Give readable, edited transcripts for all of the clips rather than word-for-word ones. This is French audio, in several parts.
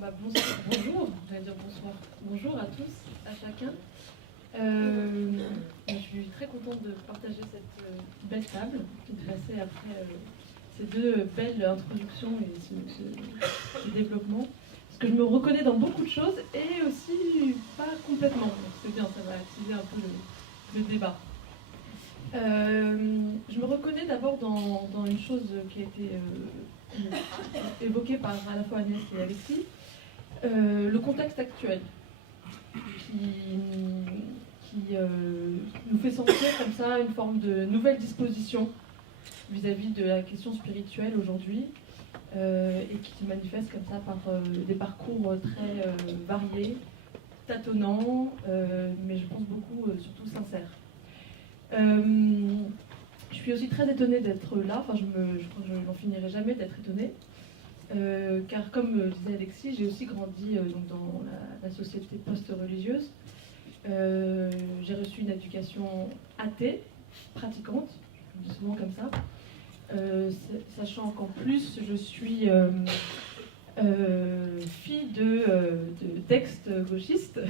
Bonjour, j'allais dire bonsoir. Bonjour à tous, à chacun. Je suis très contente de partager cette belle table qui est passée après ces deux belles introductions et ce développement. Parce que je me reconnais dans beaucoup de choses et aussi pas complètement. Donc c'est bien, ça va attiser un peu le débat. Je me reconnais d'abord dans une chose qui a été évoquée par à la fois Agnès et Alexis. Le contexte actuel qui nous fait sentir comme ça une forme de nouvelle disposition vis-à-vis de la question spirituelle aujourd'hui et qui se manifeste comme ça par des parcours très variés, tâtonnants, mais je pense beaucoup surtout sincères. Je suis aussi très étonnée d'être là, enfin je crois que je n'en finirai jamais d'être étonnée. Car comme disait Alexis, j'ai aussi grandi donc dans la société post-religieuse. J'ai reçu une éducation athée, pratiquante, je dis souvent comme ça, sachant qu'en plus je suis fille d'ex-gauchistes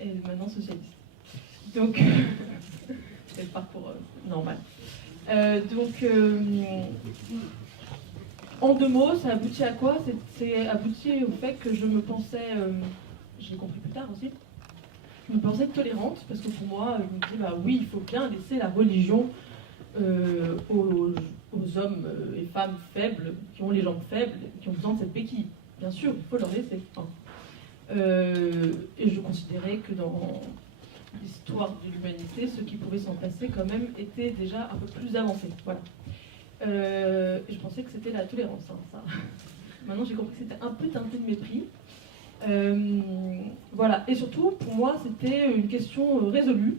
et maintenant socialiste. Donc, c'est le parcours normal. En deux mots, ça aboutit à quoi? C'est abouti au fait que je me pensais, je l'ai compris plus tard aussi, je me pensais tolérante, parce que pour moi, je me disais, bah oui, il faut bien laisser la religion aux hommes et femmes faibles, qui ont les jambes faibles, qui ont besoin de cette béquille. Bien sûr, il faut leur laisser. Et je considérais que dans l'histoire de l'humanité, ce qui pouvait s'en passer quand même était déjà un peu plus avancé. Voilà. Et je pensais que c'était la tolérance. Ça. Maintenant, j'ai compris que c'était un peu teinté de mépris. Voilà. Et surtout, pour moi, c'était une question résolue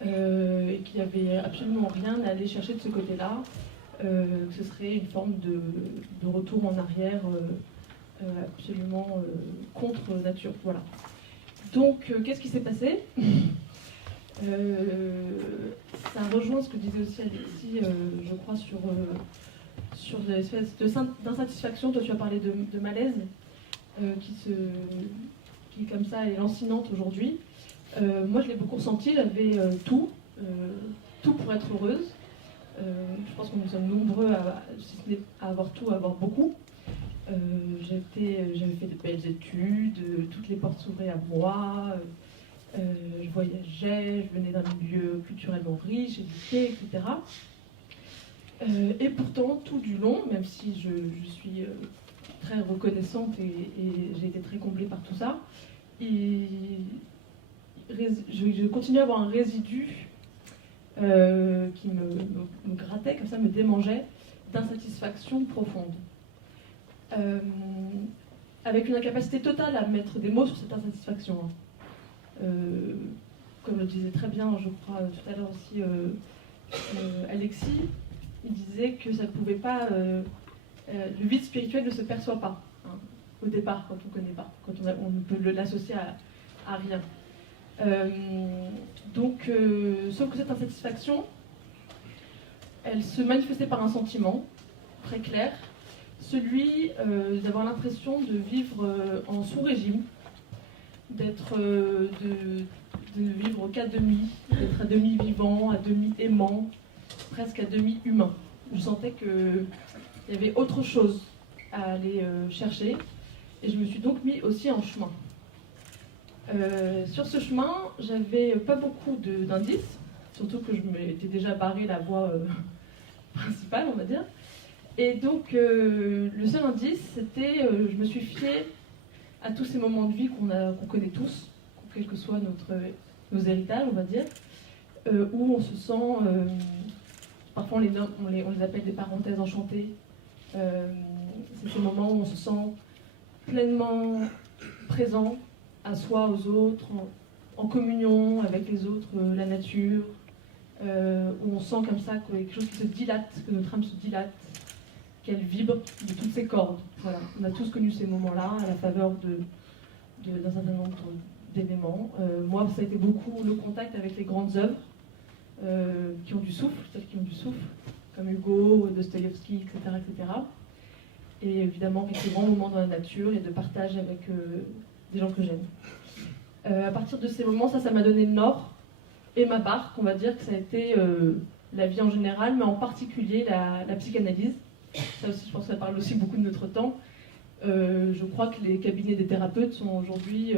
et qu'il n'y avait absolument rien à aller chercher de ce côté-là. Que ce serait une forme de retour en arrière absolument contre nature. Voilà. Donc, qu'est-ce qui s'est passé? Ça rejoint ce que disait aussi Alexis, je crois, sur l'espèce d'insatisfaction. Toi, tu as parlé de malaise, qui comme ça est lancinante aujourd'hui. Moi, je l'ai beaucoup ressenti. J'avais tout pour être heureuse. Je pense que nous sommes nombreux, si ce n'est à avoir tout, à avoir beaucoup. J'avais fait de belles études, toutes les portes s'ouvraient à moi. Je voyageais, je venais d'un milieu culturellement riche, éduqué, etc. Et pourtant, tout du long, même si je suis très reconnaissante et j'ai été très comblée par tout ça, je continue à avoir un résidu qui me grattait, comme ça, me démangeait, d'insatisfaction profonde. Avec une incapacité totale à mettre des mots sur cette insatisfaction. Comme le disait très bien, je crois, tout à l'heure aussi Alexis, il disait que ça ne pouvait pas, le vide spirituel ne se perçoit pas, hein, au départ, quand on ne connaît pas, quand on peut l'associer à rien. Sauf que cette insatisfaction, elle se manifestait par un sentiment très clair, celui d'avoir l'impression de vivre en sous-régime, d'être de vivre qu'à demi, d'être à demi vivant, à demi aimant, presque à demi humain. Je sentais qu'il y avait autre chose à aller chercher, et je me suis donc mis aussi en chemin. Sur ce chemin, j'avais pas beaucoup d'indices, surtout que je m'étais déjà barré la voie principale, on va dire. Et donc, le seul indice, c'était, je me suis fiée à tous ces moments de vie qu'on connaît tous, quels que soient nos héritages, on va dire, où on se sent, parfois on les appelle des parenthèses enchantées, c'est ces moments où on se sent pleinement présent à soi, aux autres, en communion avec les autres, la nature, où on sent comme ça qu'il y a quelque chose qui se dilate, que notre âme se dilate, qu'elle vibre de toutes ses cordes. Voilà. On a tous connu ces moments-là à la faveur d'un certain nombre d'éléments. Moi, ça a été beaucoup le contact avec les grandes œuvres qui ont du souffle, celles qui ont du souffle, comme Hugo, Dostoïevski, etc., etc. et évidemment quelques grands moments dans la nature et de partage avec des gens que j'aime. À partir de ces moments, ça m'a donné le nord et ma barque, on va dire que ça a été la vie en général, mais en particulier la psychanalyse. Ça aussi, je pense que ça parle aussi beaucoup de notre temps. Je crois que les cabinets des thérapeutes sont aujourd'hui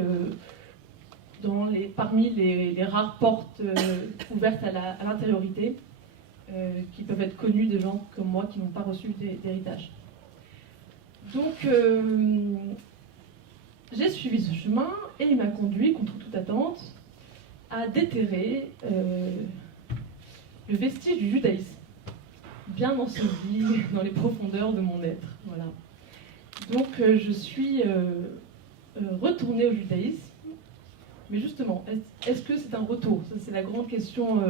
parmi les rares portes ouvertes à l'intériorité, qui peuvent être connues des gens comme moi qui n'ont pas reçu d'héritage. Donc, j'ai suivi ce chemin et il m'a conduit, contre toute attente, à déterrer le vestige du judaïsme, bien enseveli dans les profondeurs de mon être. Voilà. Donc, je suis retournée au judaïsme. Mais justement, est-ce que c'est un retour? Ça, c'est la grande question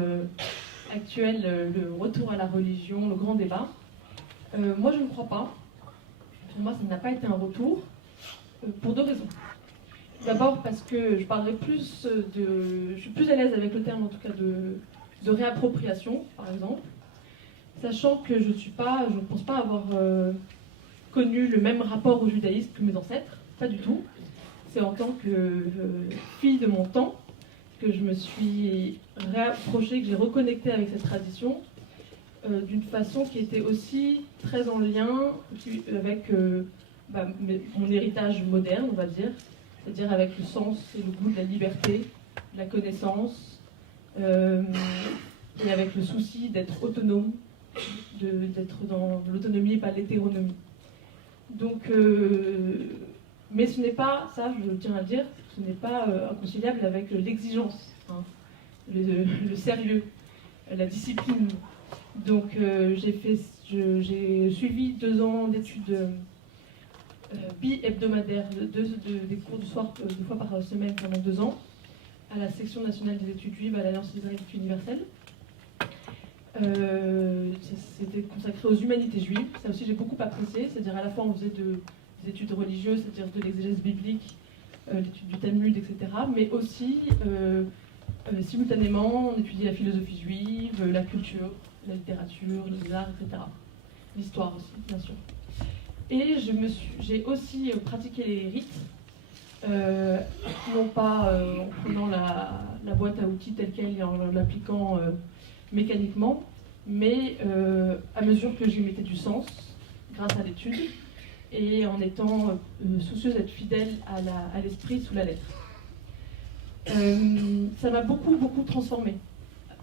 actuelle, le retour à la religion, le grand débat. Moi, je ne crois pas. Pour moi, ça n'a pas été un retour, pour deux raisons. D'abord parce que je parlerai plus je suis plus à l'aise avec le terme, en tout cas, de réappropriation, par exemple, sachant que je ne pense pas avoir connu le même rapport au judaïsme que mes ancêtres, pas du tout. C'est en tant que fille de mon temps que je me suis réapprochée, que j'ai reconnecté avec cette tradition d'une façon qui était aussi très en lien avec mon héritage moderne, on va dire, c'est-à-dire avec le sens et le goût de la liberté, de la connaissance, et avec le souci d'être autonome, d'être dans l'autonomie et pas l'hétéronomie. Donc, mais ce n'est pas, ça je tiens à le dire, ce n'est pas inconciliable avec l'exigence, hein, le sérieux, la discipline. Donc j'ai suivi 2 ans d'études bi-hebdomadaires, des cours du soir 2 fois par semaine pendant 2 ans, à la section nationale des études juives à l'Alliance israélite universelle. C'était consacré aux humanités juives, ça aussi j'ai beaucoup apprécié, c'est-à-dire à la fois on faisait des études religieuses, c'est-à-dire de l'exégèse biblique, l'étude du Talmud, etc., mais aussi simultanément on étudiait la philosophie juive, la culture, la littérature, les arts, etc. L'histoire aussi, bien sûr. Et j'ai aussi pratiqué les rites, non pas en prenant la boîte à outils telle qu'elle et en l'appliquant mécaniquement, mais à mesure que j'y mettais du sens, grâce à l'étude, et en étant soucieuse d'être fidèle à l'esprit sous la lettre. Ça m'a beaucoup, beaucoup transformée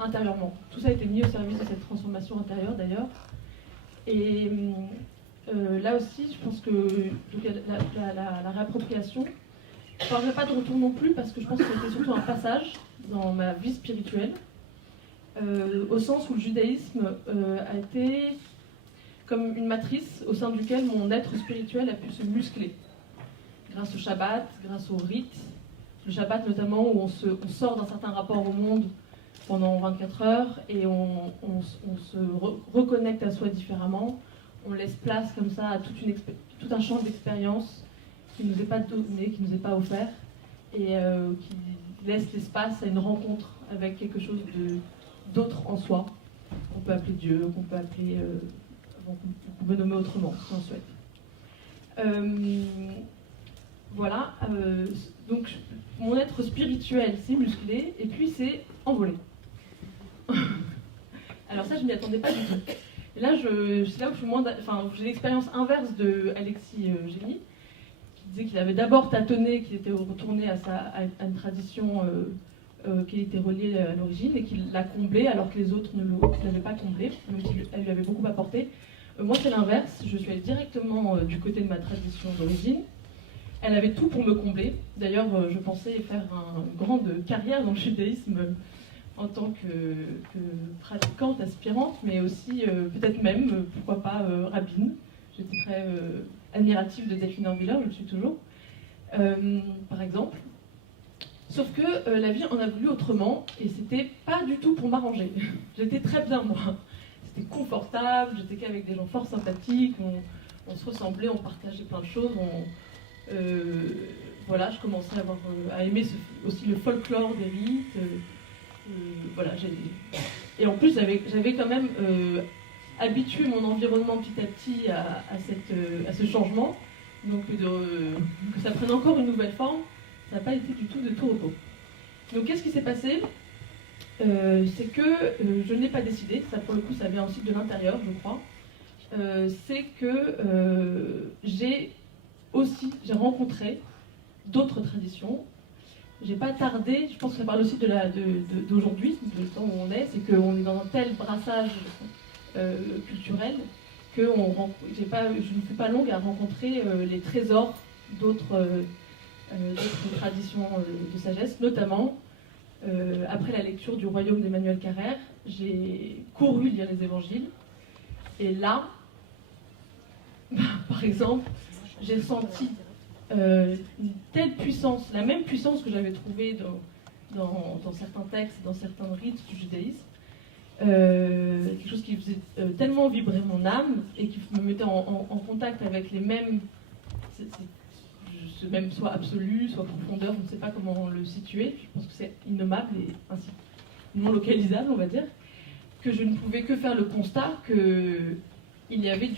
intérieurement. Tout ça a été mis au service de cette transformation intérieure d'ailleurs. Et là aussi, je pense que la réappropriation, je ne parlerai pas de retour non plus parce que je pense que c'était surtout un passage dans ma vie spirituelle, au sens où le judaïsme a été comme une matrice au sein duquel mon être spirituel a pu se muscler. Grâce au Shabbat, grâce au rite, le Shabbat notamment où on sort d'un certain rapport au monde pendant 24 heures et on se reconnecte à soi différemment, on laisse place comme ça à tout un champ d'expérience qui ne nous est pas donné, qui ne nous est pas offert et qui laisse l'espace à une rencontre avec quelque chose d'autre en soi, qu'on peut appeler Dieu, qu'on peut nommer autrement si on souhaite. Voilà, donc mon être spirituel s'est musclé et puis s'est envolé. Alors ça, je m'y attendais pas du tout. Et là, c'est là où j'ai l'expérience inverse de Alexis Génie, qui disait qu'il avait d'abord tâtonné, qu'il était retourné à une tradition qui était reliée à l'origine et qu'il l'a comblée alors que les autres ne l'avaient pas comblée, même si elle lui avait beaucoup apporté. Moi, c'est l'inverse. Je suis allée directement du côté de ma tradition d'origine. Elle avait tout pour me combler. D'ailleurs, je pensais faire une grande carrière dans le judaïsme en tant que pratiquante, aspirante, mais aussi peut-être même, pourquoi pas, rabbine. J'étais très admirative de Delphine Orviller, je le suis toujours, par exemple. Sauf que la vie en a voulu autrement, et c'était pas du tout pour m'arranger. J'étais très bien, moi. C'était confortable, j'étais qu'avec des gens fort sympathiques, on se ressemblait, on partageait plein de choses, voilà, je commençais à aimer aussi le folklore des rites. Voilà, et en plus, j'avais quand même habitué mon environnement petit à petit à ce changement, donc que ça prenne encore une nouvelle forme, ça n'a pas été du tout de tout repos. Donc qu'est-ce qui s'est passé? C'est que je n'ai pas décidé, ça pour le coup ça vient aussi de l'intérieur je crois, c'est que j'ai rencontré d'autres traditions. J'ai pas tardé, je pense que ça parle aussi d'aujourd'hui, de temps où on est, c'est qu'on est dans un tel brassage culturel que je ne suis pas longue à rencontrer les trésors d'autres traditions de sagesse, notamment après la lecture du Royaume d'Emmanuel Carrère, j'ai couru lire les évangiles, et là, par exemple, j'ai senti une telle puissance, la même puissance que j'avais trouvée dans certains textes, dans certains rites du judaïsme, quelque chose qui faisait tellement vibrer mon âme et qui me mettait en contact avec les mêmes, même soit absolu, soit profondeur, je ne sais pas comment le situer, je pense que c'est innommable et ainsi non localisable, on va dire, que je ne pouvais que faire le constat qu'il y avait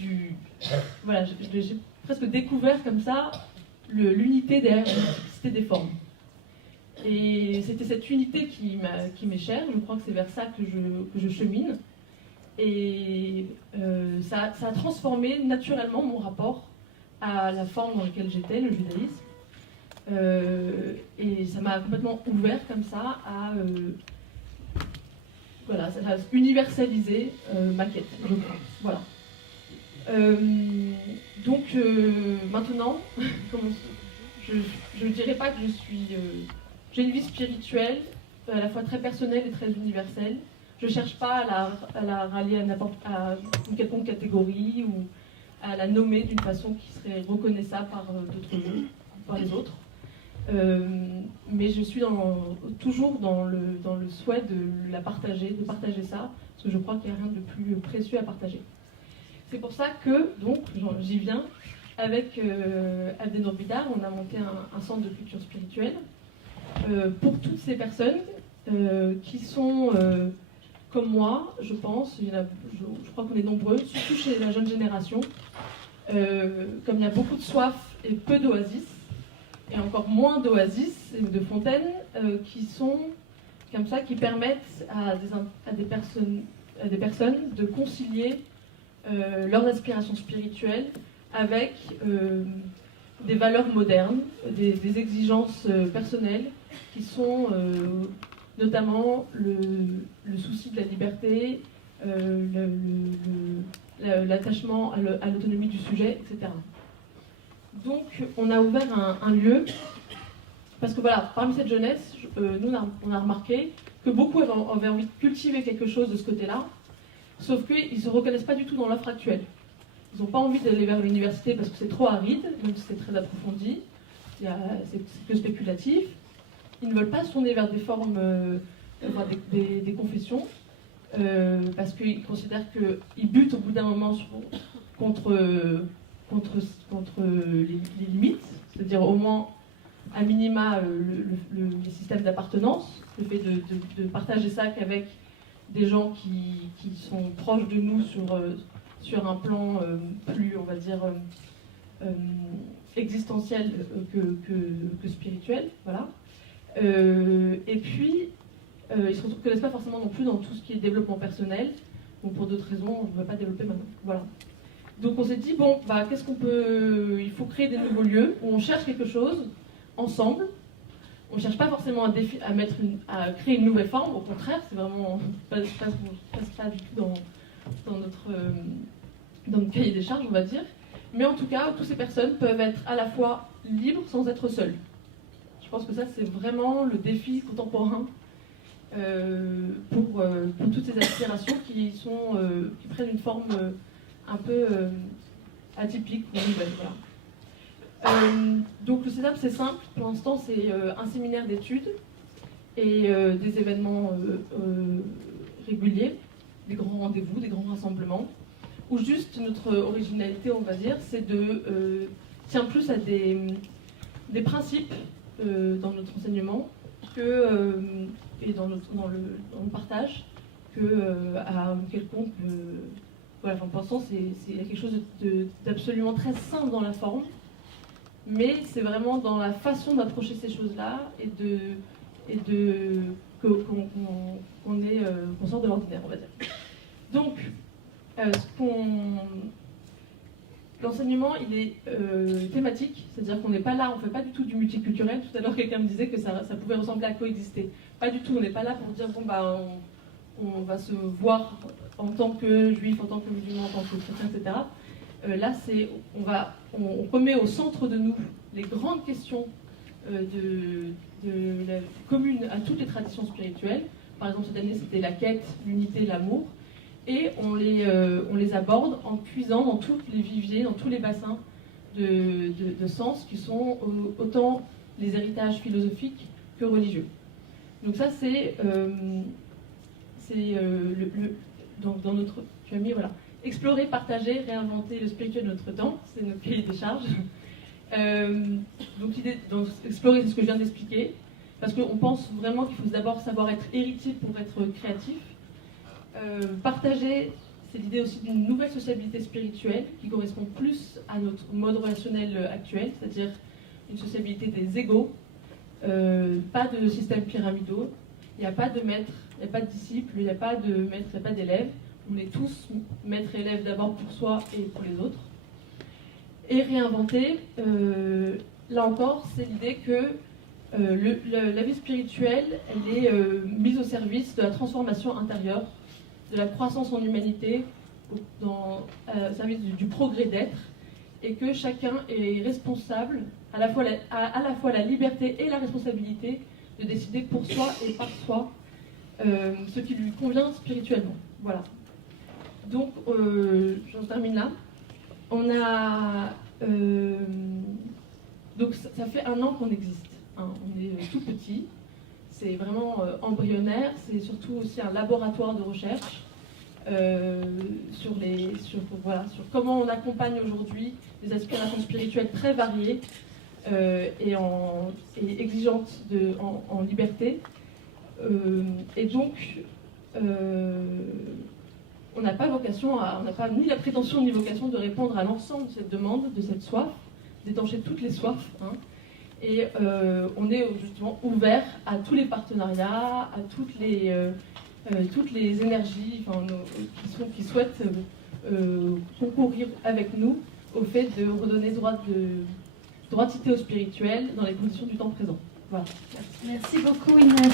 voilà, j'ai presque découvert comme ça l'unité derrière la multiplicité des formes. Et c'était cette unité qui m'est chère, je crois que c'est vers ça que je chemine. Et ça a transformé naturellement mon rapport à la forme dans laquelle j'étais, le judaïsme. Et ça m'a complètement ouvert comme ça à... voilà, ça a universalisé ma quête, je crois. Voilà. Donc maintenant, je ne dirais pas que j'ai une vie spirituelle à la fois très personnelle et très universelle. Je ne cherche pas à la rallier à une quelconque catégorie ou à la nommer d'une façon qui serait reconnaissable par les autres. Mais je suis toujours dans le souhait de partager ça, parce que je crois qu'il n'y a rien de plus précieux à partager. C'est pour ça que, donc, j'y viens, avec Abdenour Bidar, on a monté un centre de culture spirituelle pour toutes ces personnes qui sont, comme moi, je pense, je crois qu'on est nombreux, surtout chez la jeune génération, comme il y a beaucoup de soif et peu d'oasis, et encore moins d'oasis et de fontaines qui sont comme ça, qui permettent à des personnes de concilier leurs aspirations spirituelles avec des valeurs modernes, des exigences personnelles qui sont notamment le souci de la liberté, l'attachement à l'autonomie du sujet, etc. Donc on a ouvert un lieu, parce que voilà, parmi cette jeunesse, nous on a remarqué que beaucoup avaient envie de cultiver quelque chose de ce côté-là, sauf qu'ils ne se reconnaissent pas du tout dans l'offre actuelle. Ils n'ont pas envie d'aller vers l'université parce que c'est trop aride, même si c'est très approfondi, c'est que spéculatif. Ils ne veulent pas se tourner vers des formes, des confessions, parce qu'ils considèrent qu'ils butent au bout d'un moment contre les limites, c'est-à-dire au moins, à minima, les systèmes d'appartenance, le fait de partager ça qu'avec des gens qui sont proches de nous sur un plan plus, on va dire, existentiel que spirituel, voilà. Et puis, ils ne se reconnaissent pas forcément non plus dans tout ce qui est développement personnel, donc pour d'autres raisons, on ne va pas développer maintenant, voilà. Donc on s'est dit, bon, qu'est-ce qu'on peut... Il faut créer des nouveaux lieux où on cherche quelque chose ensemble. On ne cherche pas forcément à créer une nouvelle forme, au contraire, c'est vraiment pas du tout dans notre cahier des charges, on va dire. Mais en tout cas, toutes ces personnes peuvent être à la fois libres sans être seules. Je pense que ça, c'est vraiment le défi contemporain pour toutes ces aspirations qui prennent une forme un peu atypique ou nouvelle. Voilà. Donc le setup, c'est simple. Pour l'instant, c'est un séminaire d'études et des événements réguliers, des grands rendez-vous, des grands rassemblements, où juste notre originalité, on va dire, c'est tient plus à des principes dans notre enseignement et dans le partage que à une quelconque voilà, enfin, pour l'instant, c'est quelque chose d'absolument très simple dans la forme, mais c'est vraiment dans la façon d'approcher ces choses-là qu'on sort de l'ordinaire, on va dire. Donc, l'enseignement, il est thématique, c'est-à-dire qu'on n'est pas là, on ne fait pas du tout du multiculturel. Tout à l'heure, quelqu'un me disait que ça pouvait ressembler à coexister. Pas du tout, on n'est pas là pour dire, bon, bah, on va se voir en tant que juif, en tant que musulman, en tant que chrétien, etc. Là, on remet au centre de nous les grandes questions communes à toutes les traditions spirituelles. Par exemple, cette année, c'était la quête, l'unité, l'amour. Et on les aborde en puisant dans tous les viviers, dans tous les bassins de sens qui sont autant les héritages philosophiques que religieux. Donc ça, c'est dans notre... Tu as mis, voilà. Explorer, partager, réinventer le spirituel de notre temps, c'est notre cahier des charges. Donc l'idée, explorer, c'est ce que je viens d'expliquer, parce qu'on pense vraiment qu'il faut d'abord savoir être héritier pour être créatif. Partager, c'est l'idée aussi d'une nouvelle sociabilité spirituelle qui correspond plus à notre mode relationnel actuel, c'est-à-dire une sociabilité des égaux, pas de système pyramidaux, il n'y a pas de maître, il n'y a pas de disciple, il n'y a pas de maître, il n'y a pas d'élève. On est tous maîtres et élèves d'abord pour soi et pour les autres. Et réinventer, là encore, c'est l'idée que la vie spirituelle, elle est mise au service de la transformation intérieure, de la croissance en humanité, au service du progrès d'être, et que chacun est responsable, à la fois la liberté et la responsabilité de décider pour soi et par soi ce qui lui convient spirituellement. Voilà. Donc, j'en termine là. Donc ça fait 1 an qu'on existe. Hein. On est tout petit. C'est vraiment embryonnaire. C'est surtout aussi un laboratoire de recherche sur comment on accompagne aujourd'hui des aspirations spirituelles très variées et exigeantes en liberté. Et donc, on n'a pas ni la prétention ni vocation de répondre à l'ensemble de cette demande, de cette soif, d'étancher toutes les soifs. Hein. Et on est justement ouvert à tous les partenariats, à toutes les énergies qui souhaitent concourir avec nous au fait de redonner droiticité au spirituel dans les conditions du temps présent. Voilà. Merci beaucoup Inès.